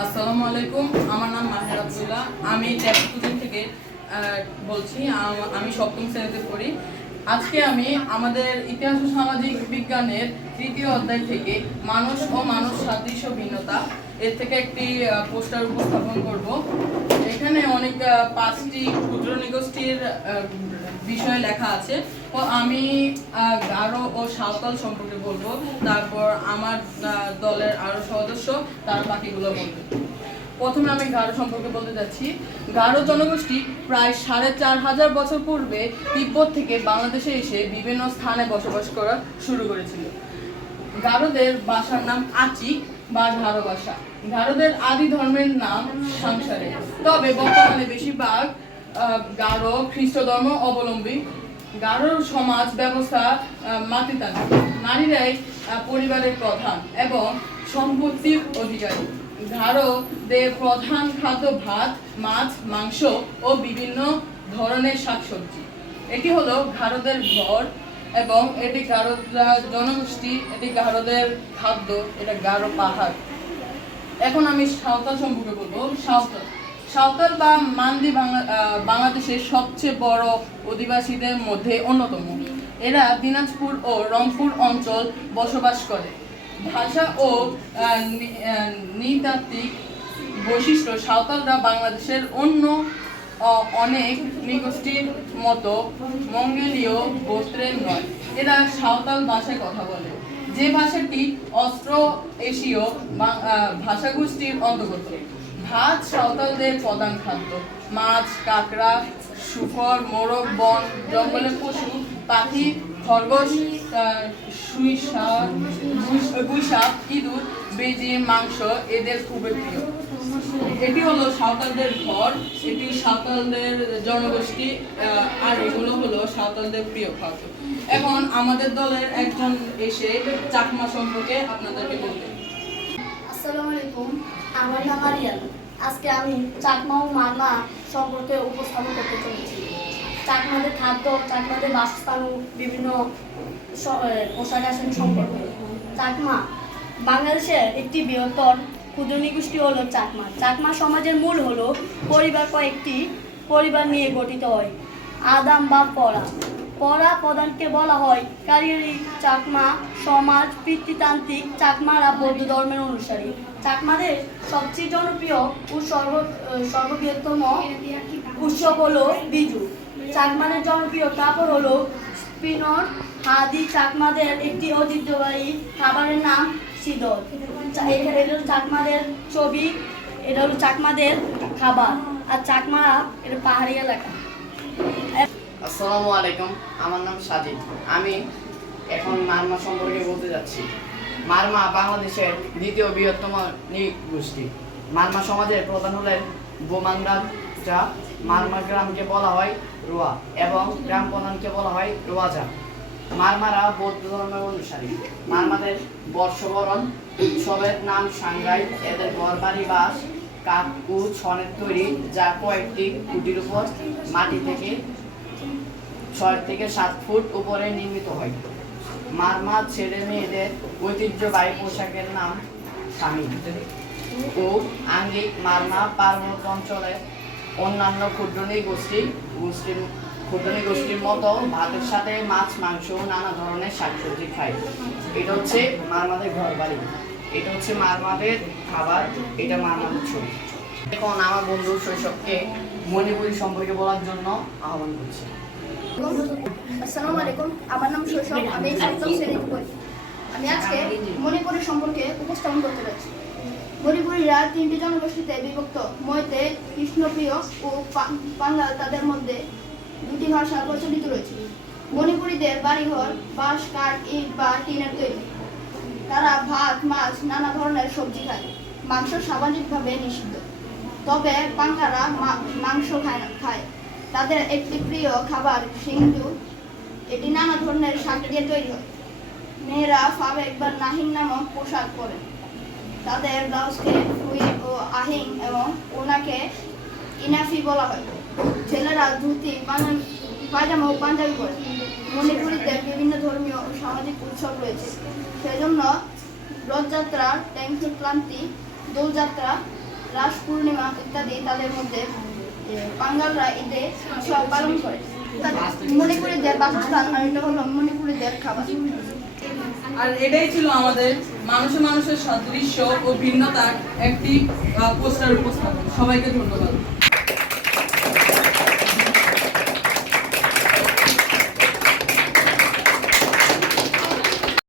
আসসালামু আলাইকুম। আমার নাম মাহের আব্দুল্লাহ। আমি টেকপুদিন থেকে বলছি। আমি সপ্তম শ্রেণীতে পড়ি। আজকে আমি আমাদের ইতিহাস ও সামাজিক বিজ্ঞানের তৃতীয় অধ্যায় থেকে মানুষ ও মানুষ সাদৃশ্য ভিন্নতা এর থেকে একটি পোস্টার উপস্থাপন করব। এখানে অনেক 5টি ক্ষুদ্র নৃগোষ্ঠীর বিষয় লেখা আছে। তো আমি গারো ও সাঁওতাল সম্পর্কে বলবো, তারপর আমার দলের আরো সদস্য তারা বাকিগুলো বলবে। প্রথমে আমি গারো সম্পর্কে বলতে যাচ্ছি। গারো জনগোষ্ঠী প্রায় 4500 বছর পূর্বে তিব্বত থেকে বাংলাদেশে এসে বিভিন্ন স্থানে বসবাস করা শুরু করেছিল। গারোদের ভাষার নাম আচিক বা গারো ভাষা। গারোদের আদি ধর্মের নাম সংসারে, তবে বর্তমানে বেশিরভাগ গারো খ্রিস্ট ধর্ম অবলম্বী। গারোর সমাজ ব্যবস্থা মাতৃতান্ত্রিক। নারীরাই পরিবারের প্রধান এবং সম্পত্তির অধিকারী। গারোদের প্রধান খাদ্য ভাত, মাছ, মাংস ও বিভিন্ন ধরনের শাকসবজি। এটি হলো গারোদের ঘর এবং এটি গারো জনগোষ্ঠী, এটি গারোদের খাদ্য, এটা গারো পাহাড়। এখন আমি সাঁওতাল সম্পর্কে বলবো। সাঁওতাল বা মান্দি বাংলাদেশের সবচেয়ে বড় অধিবাসীদের মধ্যে অন্যতম। এরা দিনাজপুর ও রংপুর অঞ্চল বসবাস করে। ভাষা ও নৃতাত্ত্বিক বৈশিষ্ট্য। সাঁওতালরা বাংলাদেশের অন্য অনেক নৃগোষ্ঠীর মতো মঙ্গোলীয় গোত্রের নয়। এরা সাঁওতাল ভাষায় কথা বলে, যে ভাষাটি অস্ট্রো এশীয় ভাষাগোষ্ঠীর অন্তর্গত। ভাত সাঁওতালদের প্রধান খাদ্য। মাছ, কাঁকড়া, শূকর, মোরগ, বন জঙ্গলের পশু, পাখি, খরগোশ, গুইসাপ, ইঁদুর, বেজি, মাংস এদের খুবই প্রিয়। এটি হলো সাঁওতালদের ঘর, এটি সাঁওতালদের জনগোষ্ঠী, আর এগুলো হলো সাঁওতালদের প্রিয় খাদ্য। এখন আমাদের দলের একজন এসে চাকমা সম্পর্কে আপনাদেরকে বলবে। আসসালামু আলাইকুম, আমার নাম আরিয়ান। আজকে আমি চাকমা ও মারমা সম্পর্কে উপস্থাপন করতে চলেছি। চাকমাদের খাদ্য, চাকমাদের বাসস্থান ও বিভিন্ন পোশাক আশাক সম্পর্কে। চাকমা বাংলাদেশের একটি বৃহত্তর ক্ষুদ্র নৃগোষ্ঠী হলো চাকমা। চাকমা সমাজের মূল হলো পরিবার। কয়েকটি পরিবার নিয়ে গঠিত হয়। আদাম বা পরা প্রধানকে বলা হয় কারিগরি। চাকমা সমাজ পিতৃতান্ত্রিক। চাকমারা বৌদ্ধ ধর্মের অনুসারী। চাকমাদের সবচেয়ে জনপ্রিয় ও সর্ববৃহত্তম উৎসব হলো বিজু। চাকমাদের জনপ্রিয় কাপড় হলো স্পিনর হাদি। চাকমাদের একটি ঐতিহ্যবাহী খাবারের নাম সিদর। এটা হলো চাকমাদের ছবি, এটা হলো চাকমাদের খাবার। আর চাকমারা এটা পাহাড়ি এলাকা। আসসালামু আলাইকুম, আমার নাম সাজিদ। আমি এখন মারমা সম্পর্কে বলতে যাচ্ছি। মারমা বাংলাদেশের দ্বিতীয় বৃহত্তম নৃগোষ্ঠী। মারমা সমাজের প্রধান হলেন বোমানরা। যা মারমা গ্রামকে বলা হয় রোয়া এবং গ্রাম প্রধানকে বলা হয় রোয়াজা। মারমারা বৌদ্ধ ধর্মের অনুসারী। মারমাদের বর্ষবরণ উৎসবের নাম সাংগাই। এদের ঘর বাড়ি বাস কাঠ ও ছনের তৈরি, যা কয়েকটি খুঁটির উপর মাটি থেকে 6 থেকে 7 ফুট উপরে নির্মিত হয়। মারমা ছেলে মেয়েদের ঐতিহ্যবাহী পোশাকের নাম শামি ও আঙ্গিক। মারমা পার্বত্য অঞ্চলের অন্যান্য ক্ষুদ্র নৃগোষ্ঠীর মতো ভাতের সাথে মাছ, মাংস ও নানা ধরনের শাকসবজি খায়। এটা হচ্ছে মারমাদের ঘর বাড়ি, এটা হচ্ছে মারমাদের খাবার, এটা মারমাদের ছবি। এখন আমার বন্ধু শৈশবকে মণিপুরী সম্পর্কে বলার জন্য আহ্বান করছি। আসসালামু আলাইকুম, আমার নাম শৈশব। আমি সপ্তম শ্রেণীতে পড়ি। আমি আজকে মণিপুরী সম্পর্কে উপস্থাপন করতে যাচ্ছি। মণিপুরীরা 3টি জনগোষ্ঠীতে বিভক্ত। মইতে, কৃষ্ণপ্রিয় ও পাঙ্গাল। তাদের মধ্যে 2টি ভাষা প্রচলিত রয়েছে। মণিপুরীদের বাড়িঘর বাঁশ, কাঠ, ইট বা টিনের তৈরি। তারা ভাত, মাছ, নানা ধরনের সবজি খায়। মাংস সামাজিকভাবে নিষিদ্ধ, তবে পাঙ্গারা মাংস খায়। তাদের একটি প্রিয় খাবার সিংজু। এটি নানা ধরনের শাক দিয়ে তৈরি হয়। মেয়েরা ফাবেক বা নাহিং নামক পোশাক পরে। তাদের ব্লাউজকে ফুই ও আহিং এবং ওনাকে ইনাফি বলা হয়। ছেলেরা ধুতি, পায়জামা ও পাঞ্জাবি পরে। মণিপুরীদের বিভিন্ন ধর্মীয় ও সামাজিক উৎসব রয়েছে। সেজন্য রথযাত্রা, ট্যাংসি ক্লান্তি, দোলযাত্রা রাস পূর্ণিমা ইত্যাদি তাদের মধ্যে বাঙালরা ঈদে উৎসব পালন করে। মণিপুরীদের বাসস্থান আর এটা হলো মণিপুরীদের খাবার। আর এটাই ছিল আমাদের মানুষে মানুষের সাদৃশ্য ও ভিন্নতার একটি পোস্টার উপস্থাপন। সবাইকে ধন্যবাদ।